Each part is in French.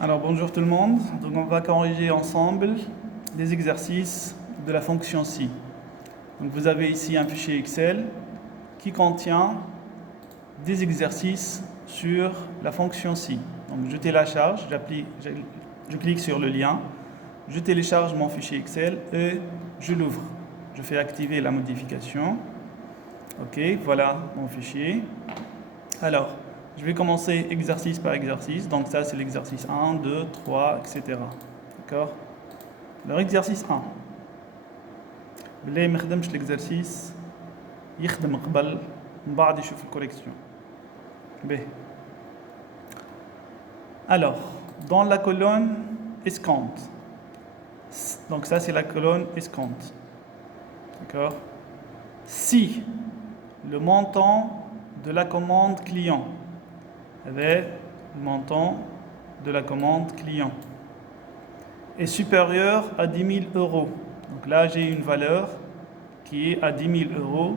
Alors bonjour tout le monde, donc on va corriger ensemble les exercices de la fonction si. Donc vous avez ici un fichier Excel qui contient des exercices sur la fonction si. Donc je télécharge, je clique sur le lien, je télécharge mon fichier Excel et je l'ouvre. Je fais activer la modification. Ok, voilà mon fichier. Alors, je vais commencer exercice par exercice. Donc ça, c'est l'exercice 1, 2, 3, etc. D'accord? Alors, exercice 1. بالله ما خدمش l'exercice يخدم قبل من بعد يشوف الكوريكسيون. B. Alors, dans la colonne escompte. Donc ça, c'est la colonne escompte. D'accord? Si le montant de la commande client avec le montant de la commande client est supérieur à 10 000 euros. Donc là, j'ai une valeur qui est à 10 000 euros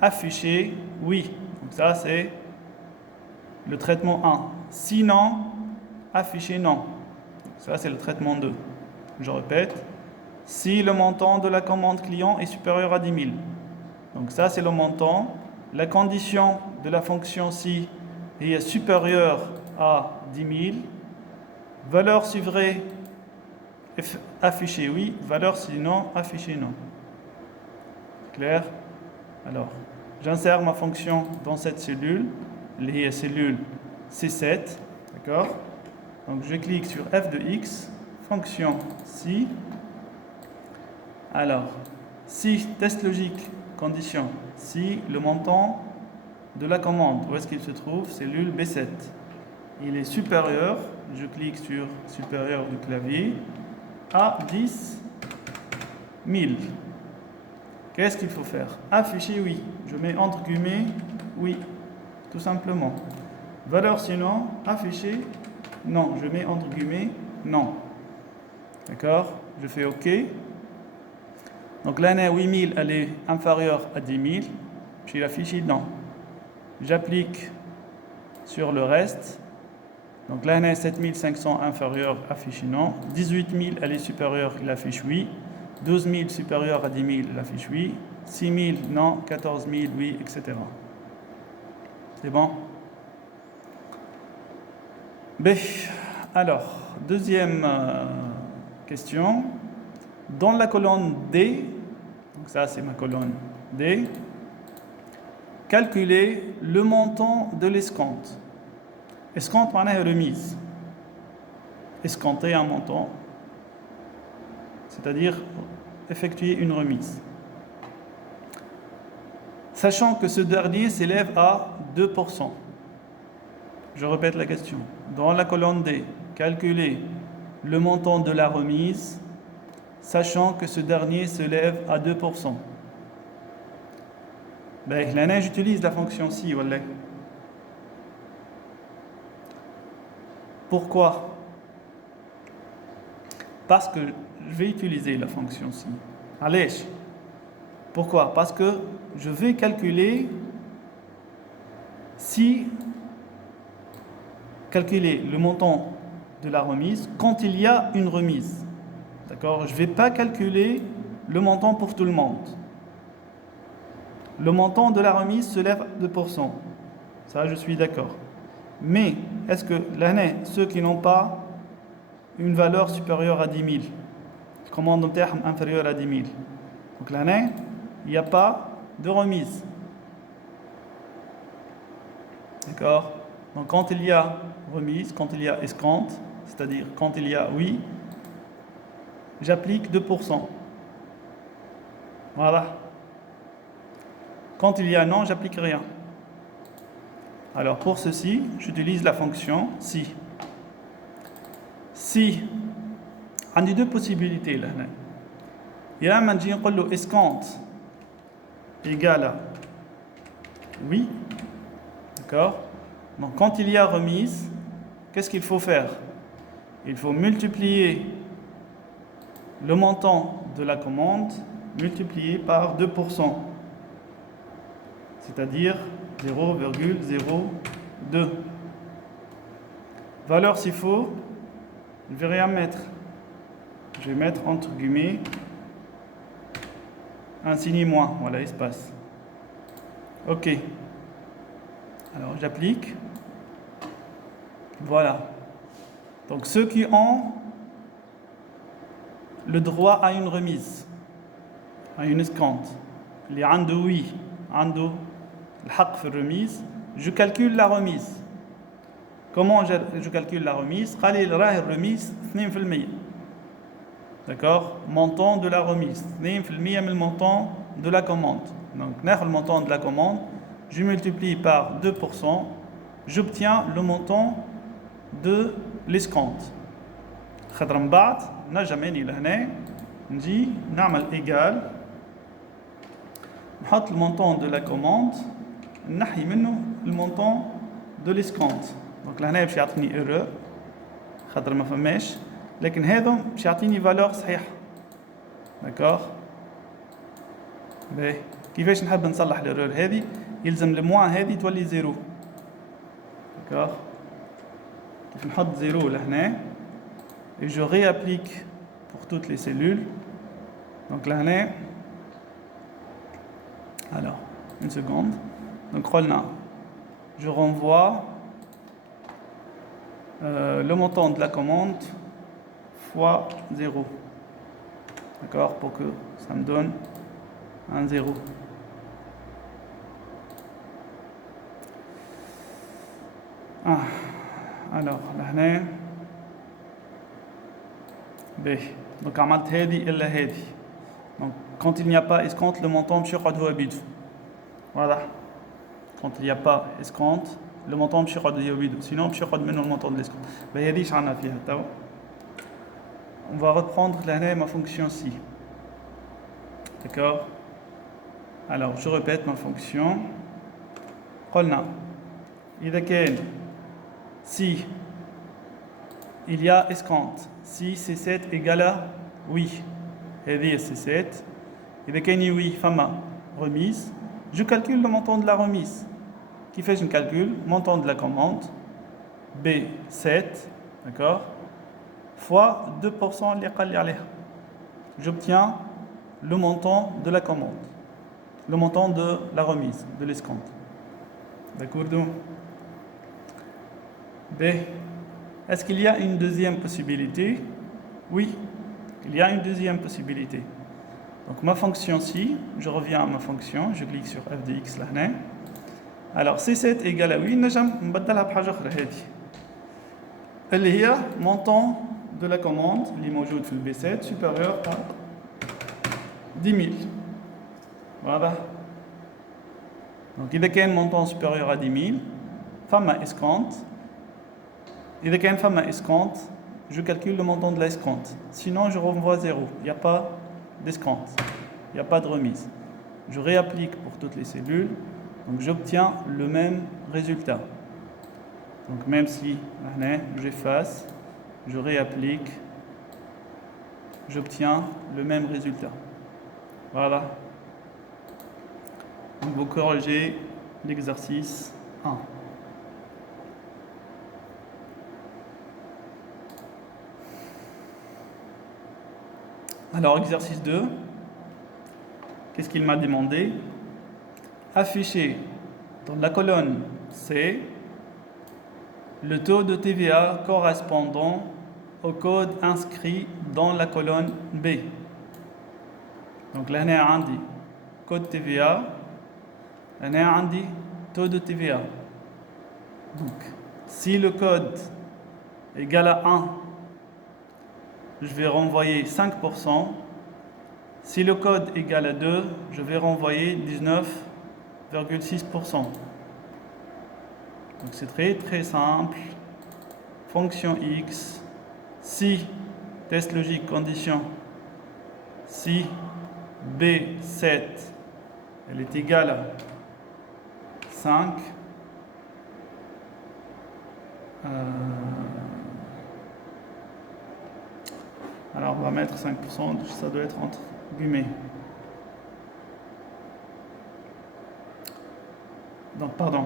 affichée oui. Donc ça, c'est le traitement 1. Sinon, affiché non. Donc ça, c'est le traitement 2. Je répète. Si le montant de la commande client est supérieur à 10 000. Donc ça, c'est le montant. La condition de la fonction si est supérieure à 10 000. Valeur si vrai, affichée oui. Valeur si non, affichée non. Clair? Alors, j'insère ma fonction dans cette cellule. La cellule C7. D'accord? Donc je clique sur f de x, fonction si. Alors, si, test logique, condition, si le montant de la commande, où est-ce qu'il se trouve? Cellule B7. Il est supérieur, je clique sur supérieur du clavier, à 10 000. Qu'est-ce qu'il faut faire? Afficher oui. Je mets entre guillemets oui, tout simplement. Valeur sinon, afficher non. Je mets entre guillemets non. D'accord? Je fais OK. Donc l'année 8000, elle est inférieure à 10 000. Puis affiché non. J'applique sur le reste. Donc l'année 7500 inférieure, affiché non. 18 000, elle est supérieure, il affiche oui. 12 000 supérieur à 10 000, il affiche oui. 6 000 non. 14 000 oui, etc. C'est bon? B. Alors, deuxième question. Dans la colonne D, donc ça c'est ma colonne D, calculer le montant de l'escompte. Escompte, معناها remise. Escompter un montant, c'est-à-dire effectuer une remise. Sachant que ce dernier s'élève à 2%. Je répète la question. Dans la colonne D, calculer le montant de la remise, sachant que ce dernier s'élève à 2%. Ben, là, j'utilise la fonction si, voilà. Pourquoi? Parce que je vais utiliser la fonction si. Allez. Pourquoi? Parce que je vais calculer le montant de la remise quand il y a une remise. D'accord? Je ne vais pas calculer le montant pour tout le monde. Le montant de la remise se lève à 2%. Ça, je suis d'accord. Mais, est-ce que l'année, ceux qui n'ont pas une valeur supérieure à 10 000, commande en terme inférieure à 10 000, donc l'année, il n'y a pas de remise. D'accord? Donc quand il y a remise, quand il y a escompte, c'est-à-dire quand il y a oui, j'applique 2%. Voilà. Quand il y a non, j'applique rien. Alors pour ceci, j'utilise la fonction si. Si, on a deux possibilités là. Il y a un qui dit escompte égale à oui. D'accord? Donc quand il y a remise, qu'est-ce qu'il faut faire? Il faut multiplier le montant de la commande multiplié par 2%, c'est-à-dire 0,02. Valeur s'il faut je vais rien mettre. Je vais mettre entre guillemets un signe moins, voilà, espace. Ok. Alors j'applique. Voilà. Donc ceux qui ont le droit à une remise, à une escompte, les عنده oui, عنده الحق في الremise, je calcule la remise. Comment je calcule la remise? قال لي راه الرميز 2%. D'accord? Montant de la remise. 2% من le montant de la commande. Donc, le montant de la commande, je multiplie par 2%, j'obtiens le montant de l'escompte. خاطر من بعد نجم اني لهنا نجي نعمل égal نحط le montant de la commande نحي منه le montant de l'escompte. Donc لهنا باش يعطيني erreur خاطر ما فماش لكن هذا باش يعطيني فالور صحيحه. داكوغ باهي كيفاش نحب نصلح الايرور هذه يلزم الموا هذه تولي زيرو. داكوغ كيف نحط زيرو لهنا et je réapplique pour toutes les cellules. Donc là, alors, une seconde. Donc, je renvoie le montant de la commande fois 0. D'accord? Pour que ça me donne un 0. Alors, là, B. Donc, عملت هذه إلا هذه. Donc, quand il n'y a pas escompte, le montant مش يقعد هو بيدو. Voilà. Quand il n'y a pas escompte, le montant مش يقعد هو بيدو. Sinon, مش يقعد منه le montant de l'escompte. هذه ايش عنا فيها توا. On va reprendre là ma fonction ci. D'accord? Alors, je répète ma fonction. قلنا إذا كان si il y a escompte, si C7 égale à oui, هذه C7, إذا كان oui, فما remise, je calcule le montant de la remise. Qui fait je calcule montant de la commande B7, d'accord, fois 2% اللي قال لي عليها. J'obtiens le montant de la commande, le montant de la remise, de l'escompte. D'accord? B. Est-ce qu'il y a une deuxième possibilité? Oui, il y a une deuxième possibilité. Donc ma fonction ci, je reviens à ma fonction, je clique sur f de x là. Alors C7 égale à 8, نجم نبدلها بحاجة أخرى هذه. اللي هي montant de la commande اللي موجود في le B7 supérieur à 10 000. Voilà. Donc إذا كان montant supérieur à 10 000, فما escompte. إذا كان فما escompte, je calcule le montant de l'escompte. Sinon, je renvoie 0. Il n'y a pas d'escompte. Il n'y a pas de remise. Je réapplique pour toutes les cellules. Donc, j'obtiens le même résultat. Donc, même si j'efface, je réapplique, j'obtiens le même résultat. Voilà. Donc, vous corrigez l'exercice 1. Alors, exercice 2, qu'est-ce qu'il m'a demandé? Afficher dans la colonne C le taux de TVA correspondant au code inscrit dans la colonne B. Donc là, on a code TVA, on a taux de TVA. Donc, si le code est égal à 1, je vais renvoyer 5%. Si le code est égal à 2, je vais renvoyer 19,6%. Donc c'est très très simple. Fonction x, si, test logique, condition, si B7 elle est égale à 5, alors on va mettre 5%, ça doit être entre guillemets. Donc pardon.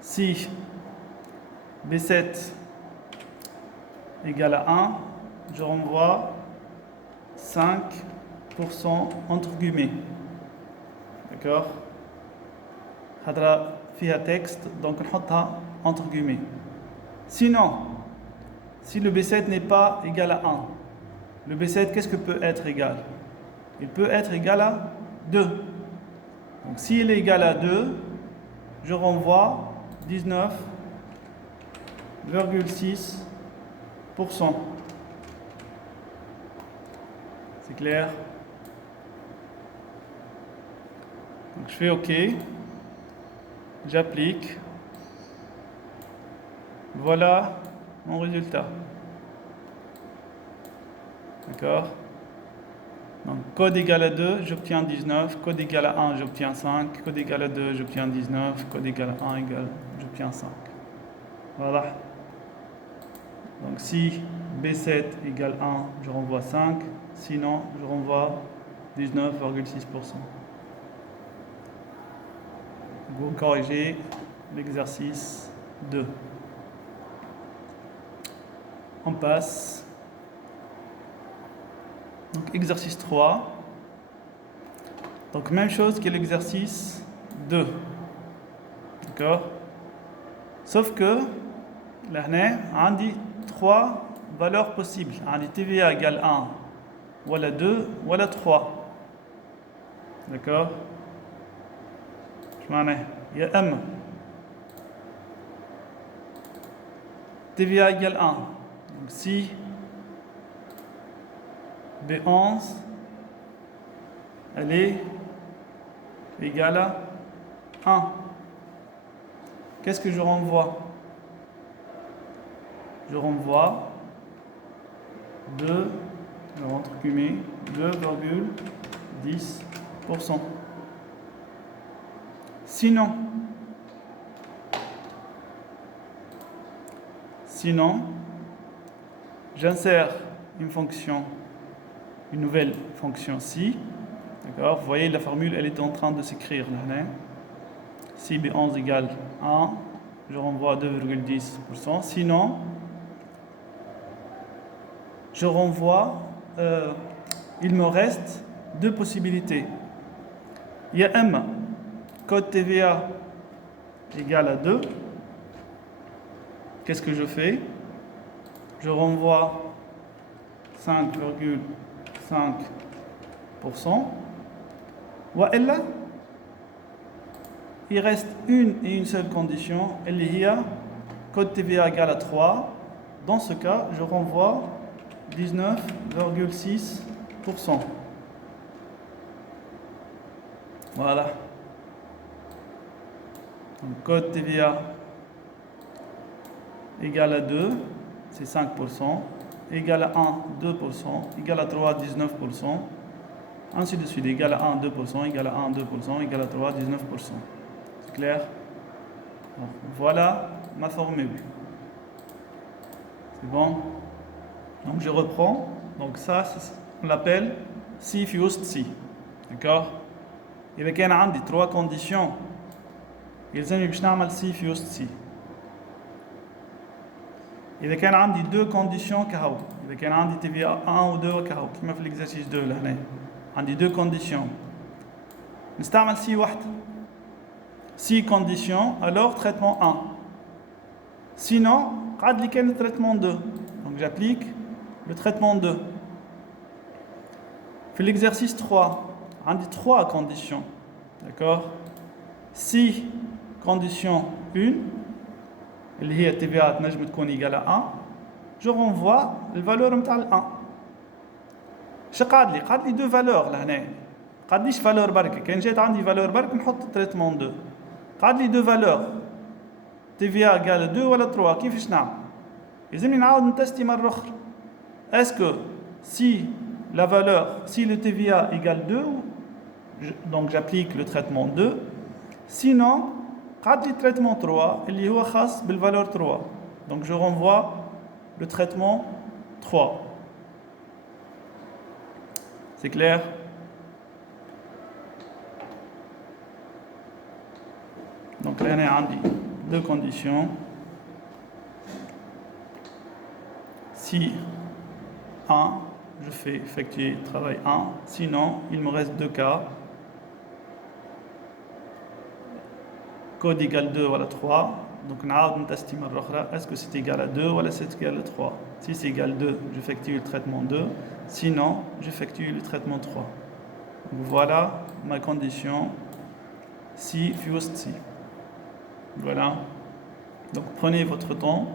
Si B7 égale à 1, je renvoie 5% entre guillemets. D'accord? Il y a texte, donc on met entre guillemets. Sinon, si le B7 n'est pas égal à 1, le B7, qu'est-ce que peut être égal? Il peut être égal à 2. Donc s'il est égal à 2, je renvoie 19,6%. C'est clair? Donc je fais OK. J'applique. Voilà mon résultat. D'accord? Donc code égal à 2, j'obtiens 19. Code égal à 1, j'obtiens 5. Code égal à 2, j'obtiens 19. Code égal à 1, j'obtiens 5. Voilà. Donc si B7 égale 1, je renvoie 5. Sinon, je renvoie 19,6%. Vous corrigez l'exercice 2. On passe. Donc exercice 3. Donc même chose que l'exercice 2. D'accord? Sauf que là, on dit 3 valeurs possibles. On dit TVA égale 1, voilà 2, voilà 3. D'accord? Il y a M. TVA égale 1. Donc si B11 elle est égale à 1, qu'est-ce que je renvoie? Je renvoie 2, entre guillemets, 2,10%. Sinon, j'insère une nouvelle fonction si. D'accord? Vous voyez, la formule, elle est en train de s'écrire là. Si B11 égale 1, je renvoie 2,10%. Sinon, je renvoie, il me reste deux possibilités. Il y a M, code TVA égale à 2. Qu'est-ce que je fais? Je renvoie 5,5%. Ou là, il reste une seule condition, elle est code TVA égale à 3. Dans ce cas, je renvoie 19,6%. Voilà. Donc, code TVA égale à 2, c'est 5%. Égal à 1, 2%. Égal à 3, 19%. Ainsi de suite. Égal à 1, 2%. Égal à 1, 2%. Égal à 3, 19%. C'est clair? Donc, voilà ma formule. C'est bon? Donc je reprends. Donc ça, on l'appelle C fused C. D'accord? Il y a 3 conditions. يلزمني باش نعمل C fused C. إذا كان عندي 2 conditions كهو، إذا كان عندي TVA 1 و 2 كهو كما في l'exercice 2 لهنا، عندي 2 conditions. نستعمل C واحدة. C condition, alors traitement 1. Sinon, قعد لي كان traitement 2. Donc j'applique le traitement 2. في l'exercice 3, عندي 3 conditions. D'accord? Si condition 1, اللي هي TVA تنجم تكون égale à 1, je renvoie الفالور نتاع ال 1. شو قعد لي؟ قعد لي 2 فالور لهنا. قعدليش فالور برك، كان جات عندي فالور برك نحط تريتمون 2. قعد لي 2 فالور. TVA égale 2 ولا 3، كيفاش نعمل؟ لازمني نعاود نتستي مرة أخرى. Est-ce que si la valeur, si le TVA égale 2, donc j'applique le traitement 2. Sinon, قعد لي traitement 3 اللي هو خاص بالvaleur 3. Donc je renvoie le traitement 3. C'est clair? Donc là, on a 2 conditions. Si 1, je fais effectuer travail 1, sinon il me reste 2 cas. Code égale 2 voilà 3. Donc est-ce que c'est égal à 2 ou c'est égal à 3? Si c'est égal à 2, j'effectue le traitement 2. Sinon, j'effectue le traitement 3. Donc voilà ma condition si fused si. Voilà. Donc prenez votre temps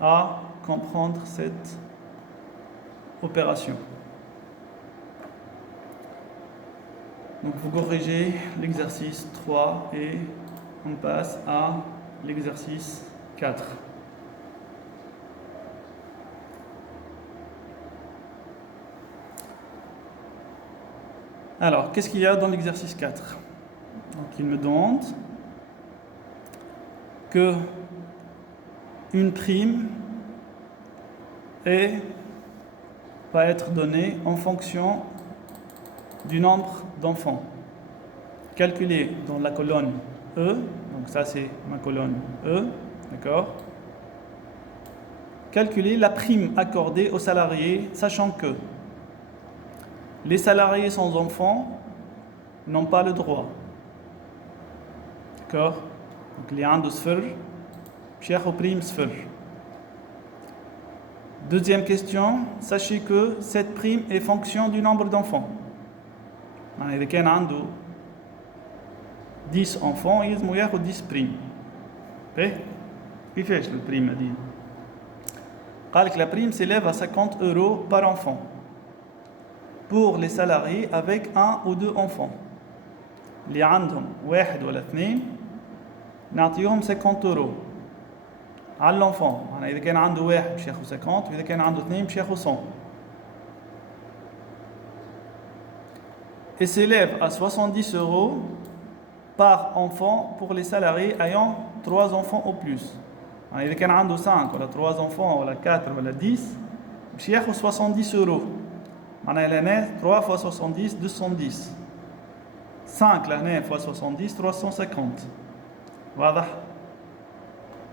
à comprendre cette opération. Donc vous corrigez l'exercice 3 et on passe à l'exercice 4. Alors, qu'est-ce qu'il y a dans l'exercice 4? Donc, il me demande que une prime va être donnée en fonction du nombre d'enfants. Calculé dans la colonne E, donc ça c'est ma colonne E, d'accord? Calculer la prime accordée aux salariés, sachant que les salariés sans enfants n'ont pas le droit. D'accord? Donc les gens de sfer, cheikh prime sfer. Deuxième question, sachez que cette prime est fonction du nombre d'enfants. Il y a 10 enfants, il y a 10 primes. كيفاش البريم هذه؟ قال que la prime s'élève à 50 € par enfant pour les salariés avec 1 ou 2 enfants. اللي عندهم واحد ولا اثنين نعطيهم 50 € على l'enfant. يعني إذا كان عنده واحد باش ياخذ 50 وإذا كان عنده اثنين باش ياخذ 100. Et s'élève à 70 € par enfant pour les salariés ayant 3 enfants ou plus. يعني إذا كان عنده 5 ولا 3 enfants ولا 4 ولا 10 باش ياخذ 70 €. معناها لهنا 3 fois 70 210. 5 لهنا fois 70 350. واضح؟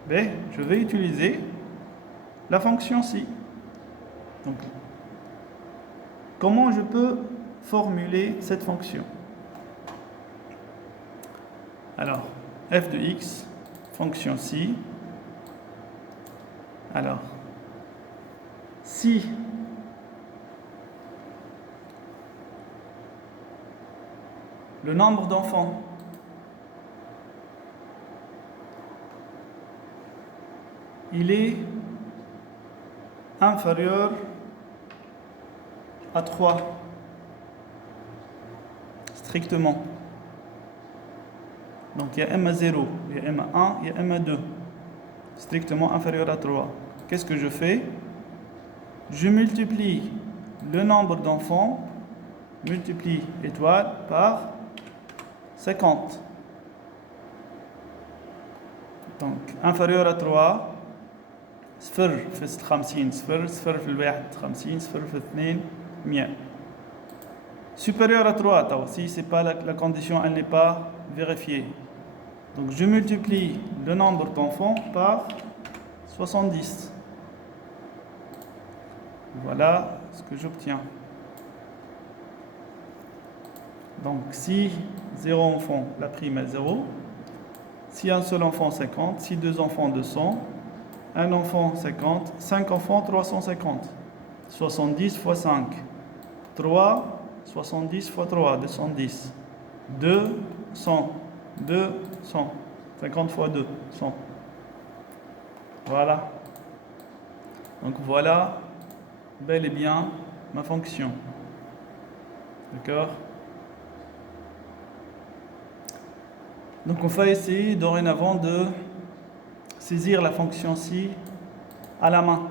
Ben, je vais utiliser la fonction si. Donc, comment je peux formuler cette fonction? Alors, f de x, fonction si. Alors, si le nombre d'enfants il est inférieur à 3 strictement. Donc il y a M0, il y a M1, il y a M2 strictement inférieur à 3. Qu'est-ce que je fais? Je multiplie le nombre d'enfants, multiplie étoile par 50. Donc inférieur à 3 صفر في 50 صفر صفر في الواحد 50 صفر في 2 100. Supérieur à 3 si c'est pas la condition elle n'est pas vérifiée. Donc je multiplie le nombre d'enfants par 70. Voilà ce que j'obtiens. Donc si 0 enfant, la prime est 0. Si un seul enfant 50, si 2 enfants 200, un enfant 50, 5 enfants 350. 70 fois 5. 3, 70 fois 3, 210. 2, 100. 2, 100. 50 fois 2, 100. Voilà. Donc voilà bel et bien ma fonction. D'accord? Donc on va essayer dorénavant de saisir la fonction si à la main.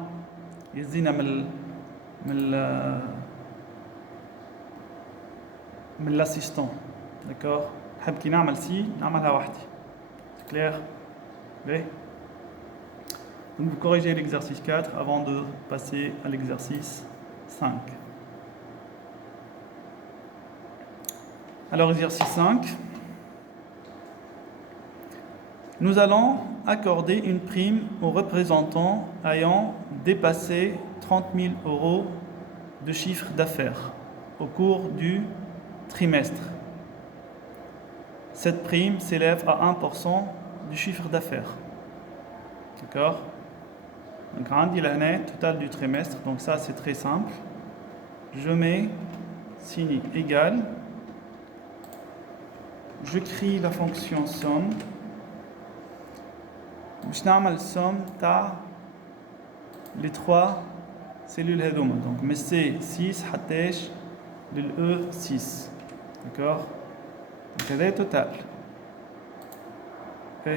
يزينا من l'assistant. D'accord? حاب كي نعمل سي نعملها وحدي. C'est clair? Oui. Donc vous corrigez l'exercice 4 avant de passer à l'exercice 5. Alors exercice 5. Nous allons accorder une prime aux représentants ayant dépassé 30 000 euros de chiffre d'affaires au cours du trimestre. Cette prime s'élève à 1% du chiffre d'affaires. D'accord? Donc, on dit l'année totale du trimestre. Donc, ça, c'est très simple. Je mets signe égal. Je crée la fonction somme. Je نعمل somme تاع les trois cellules هذوما. Donc, mais c'est 6 حتىش للE 6. D'accord? Donc, هذا total. Ok?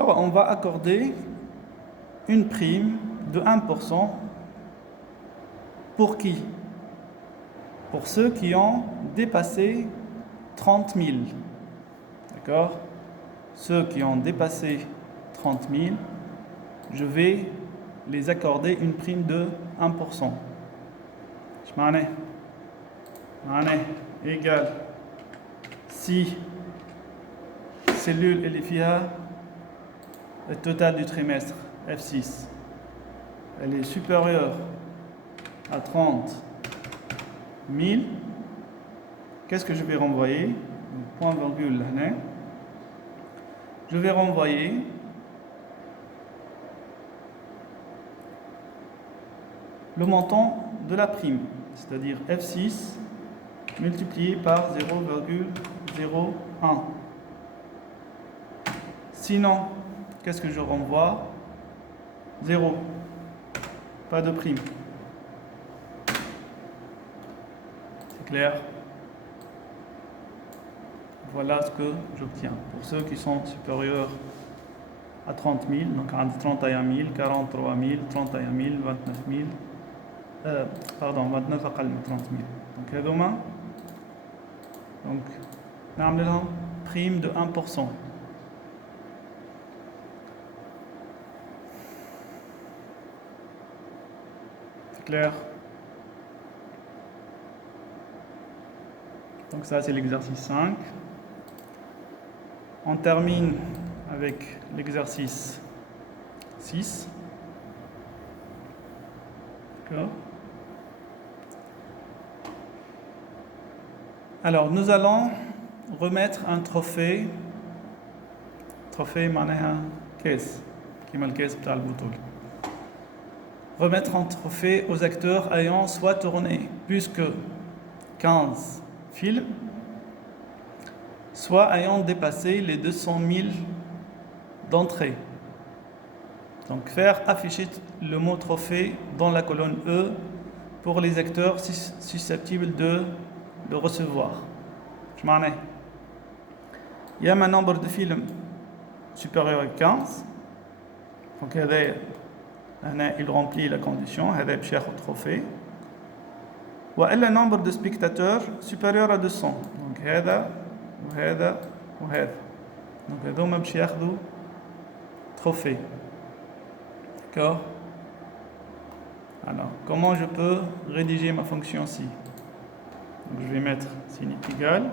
On va accorder une prime de 1% pour qui? Pour ceux qui ont dépassé 30 000. D'accord? Ceux qui ont dépassé 30 000, je vais les accorder une prime de 1%. Je m'en ai. Égal. Si cellule elle est le total du trimestre F6 elle est supérieure à 30 000, qu'est-ce que je vais renvoyer? Point virgule là. Je vais renvoyer le montant de la prime, c'est-à-dire F6 multiplié par 0,01. Sinon, qu'est-ce que je renvoie? 0. Pas de prime. C'est clair? Voilà ce que j'obtiens. Pour ceux qui sont supérieurs à 30 000, donc 31 000, 43 000, 31 000, 29 000, pardon, 29 أقل من 30 000. Donc هذوما donc نعمل لهم prime de 1%. C'est clair? Donc ça c'est l'exercice 5. On termine avec l'exercice 6. D'accord? Alors nous allons remettre un trophée. Trophée معناها كاس كيما الكاس بتاع البطولة. Remettre un trophée aux acteurs ayant soit tourné plus que 15 films, soit ayant dépassé les 200 000 d'entrée. Donc faire afficher le mot trophée dans la colonne E pour les acteurs susceptibles de le recevoir. Je m'en ai. Il y a un nombre de films supérieur à 15. Donc il remplit la condition. Il y a un trophée. Ou un nombre de spectateurs supérieur à 200. Donc هذا وهذا وهذا. Donc هذوما باش ياخذوا trophée. D'accord? Alors, comment je peux rédiger ma fonction si? Donc, je vais mettre signe égal.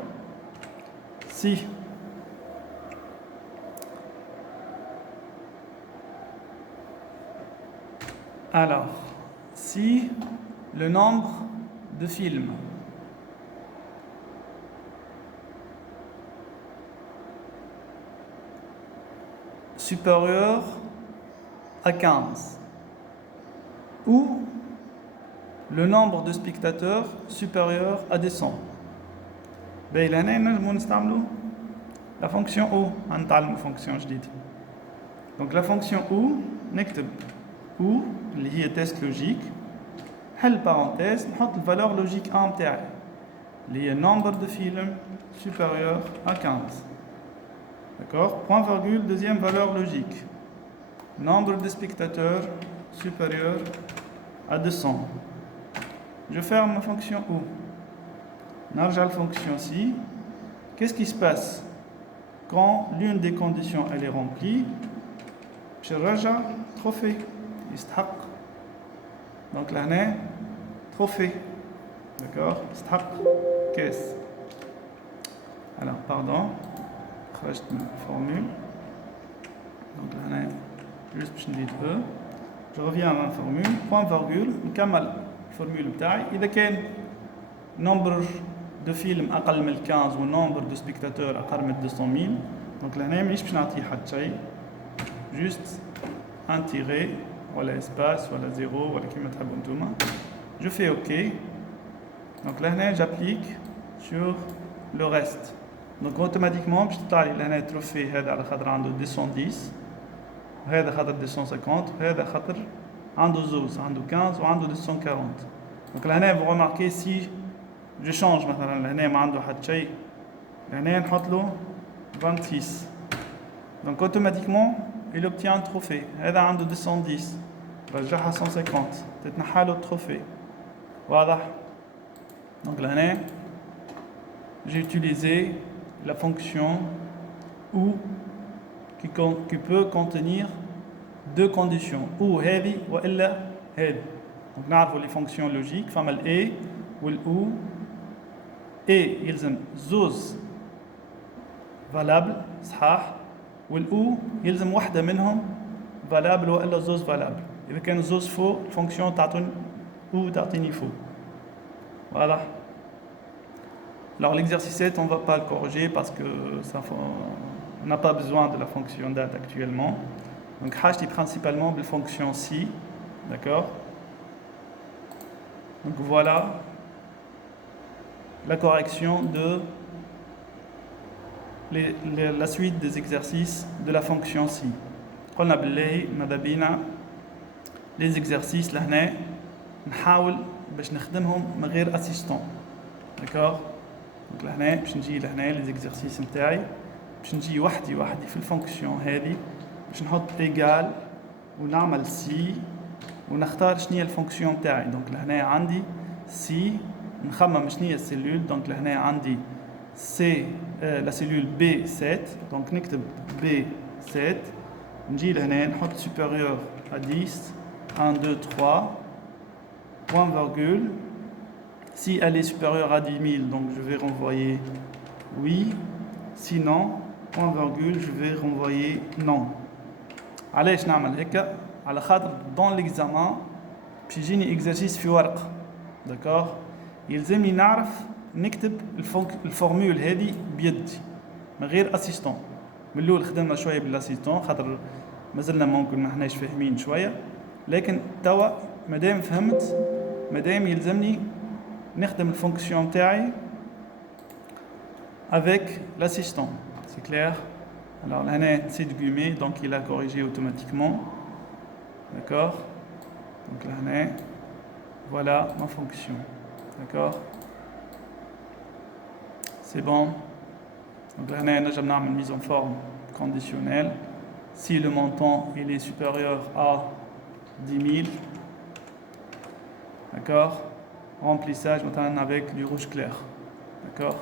Si alors, si le nombre de films supérieur à 15 ou le nombre de spectateurs supérieur à 200. La fonction OU, une fonction جديدة. Donc la fonction OU, نكتب OU اللي هي test logique. حل parenthèse نحط الvaleur logique 1 متاعي اللي هي nombre de films supérieur à 15. D'accord? Point virgule, deuxième valeur logique. Nombre de spectateurs supérieur à 200. Je ferme ma fonction OU. N'arrête la fonction si. Qu'est-ce qui se passe quand l'une des conditions elle est remplie? Je rajoute trophée. يستحق. Donc là, trophée. D'accord? يستحق caisse. Alors, pardon, خرجت من formule. Donc là, juste باش ندير E. Je reviens à ma formule. Point virgule. نكمل الفورمول بتاعي. إذا كان nombre de films أقل من 15 و nombre de spectateurs أقل من 200,000. Donc لهنا مانيش باش نعطيه حتى شيء. Juste un tiret ولا espace ولا zéro ولا كيما تحبوا نتوما. Je fais OK. Donc là, j'applique sur le reste. Donc automatiquement, je تطلع لي لهنا trophée هذا على خاطر عنده 210 وهذا خاطر 250 وهذا خاطر عنده زوز عنده 15 وعنده 240. Donc لهنا vous remarquez si je change مثلا لهنا ما عنده حتى شيء لهنا نحط له 26. Donc automatiquement il obtient un trophée. هذا عنده 210 رجعها 150 تتنحى له التروفيه. واضح؟ Donc là, j'ai utilisé la fonction ou qui peut contenir deux conditions ou heavy ou illa heavy. Donc nous avons les fonctions logiques فما ال A ou ال ou A يلزم زوز valable صحاح وال ou يلزم واحدة منهم valable ou illa زوز valable. إذا كان زوز فوق الفونكسيون تعطيني ou تعطيني فوق. Voilà. Alors l'exercice 7, on ne va pas le corriger parce que on n'a pas besoin de la fonction date actuellement. Donc hash est principalement de la fonction si, d'accord. Donc voilà la correction de la suite des exercices de la fonction si. قلنا بالله ماذا بينا les exercices لهنا نحاول باش نخدمهم من غير اسيستون. داكور. دونك لهنا باش نجي لهنا لي زيكزارسيس نتاعي باش نجي وحدي في الفونكسيون هذه باش نحط ايغال ونعمل سي ونختار شنو هي الفونكسيون تاعي. دونك لهنا عندي سي نخمم شنو هي السيلول. دونك لهنا عندي سي لا سيلول بي 7. دونك نكتب بي 7 نجي لهنا نحط سوبيريور ا 10 1 2 3 point virgule. Si elle est supérieure à 10 000, donc je vais renvoyer oui. Sinon, point virgule, je vais renvoyer non. علاش نعمل هكا؟ على خاطر dans l'examen باش يجيني exercice في ورقة. داكور؟ يلزمني نعرف نكتب الفورمول هذه بيدي من غير اسيستون. من الاول خدمنا شويه بالاسيستون خاطر مازلنا ممكن ما احناش فاهمين شويه، لكن توا مادام فهمت مادام يلزمني نخدم الفونكسيون تاعي avec l'assistant. C'est clair? Alors là, c'est de guillemets, donc il a corrigé automatiquement. D'accord? Donc là, voilà ma fonction. D'accord? C'est bon? Donc là, j'ai une mise en forme conditionnelle. Si le montant il est supérieur à 10 000, d'accord? Remplissage maintenant avec du rouge clair. D'accord?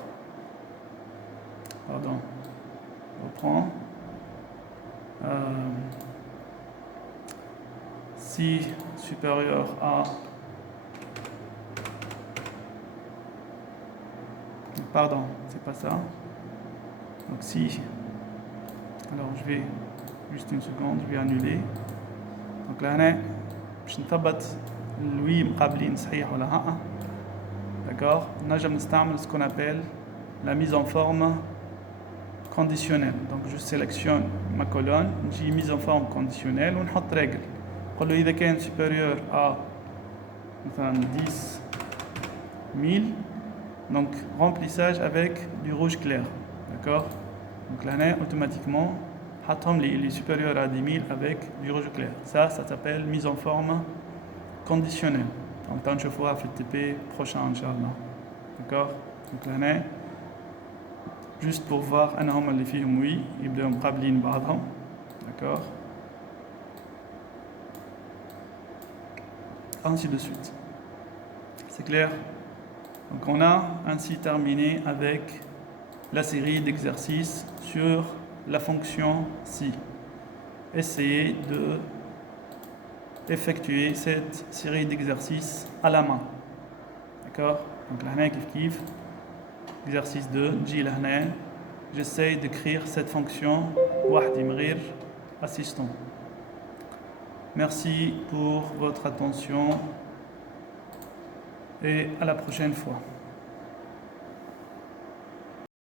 Pardon. On reprend. Si supérieur à. Pardon, c'est pas ça. Donc si. Alors je vais. Juste une seconde, je vais annuler. Donc là, باش نثبت الوي مقابلين صحيح ولا ها. D'accord? نجم نستعمل ce qu'on appelle la mise en forme conditionnelle. Donc je sélectionne ma colonne, j'ai mise en forme conditionnelle ونحط règle. نقول له إذا كان supérieur à مثلا 10 000, donc remplissage avec du rouge clair. D'accord? Donc là, automatiquement, il est supérieur à 10 000 avec du rouge clair. Ça s'appelle mise en forme conditionnelle. Donc, tant que je ferai le TP prochain, Inch'Allah. D'accord? Donc là, juste pour voir, un homme les filles, oui, ils doivent me بعضهم. D'accord? Ainsi de suite. C'est clair? Donc, on a ainsi terminé avec la série d'exercices sur la fonction si. Essayez de effectuer cette série d'exercices à la main. D'accord? Donc là, kif kif. exercice 2, j'essaye d'écrire cette fonction وحدي من غير assistant. Merci pour votre attention et à la prochaine fois.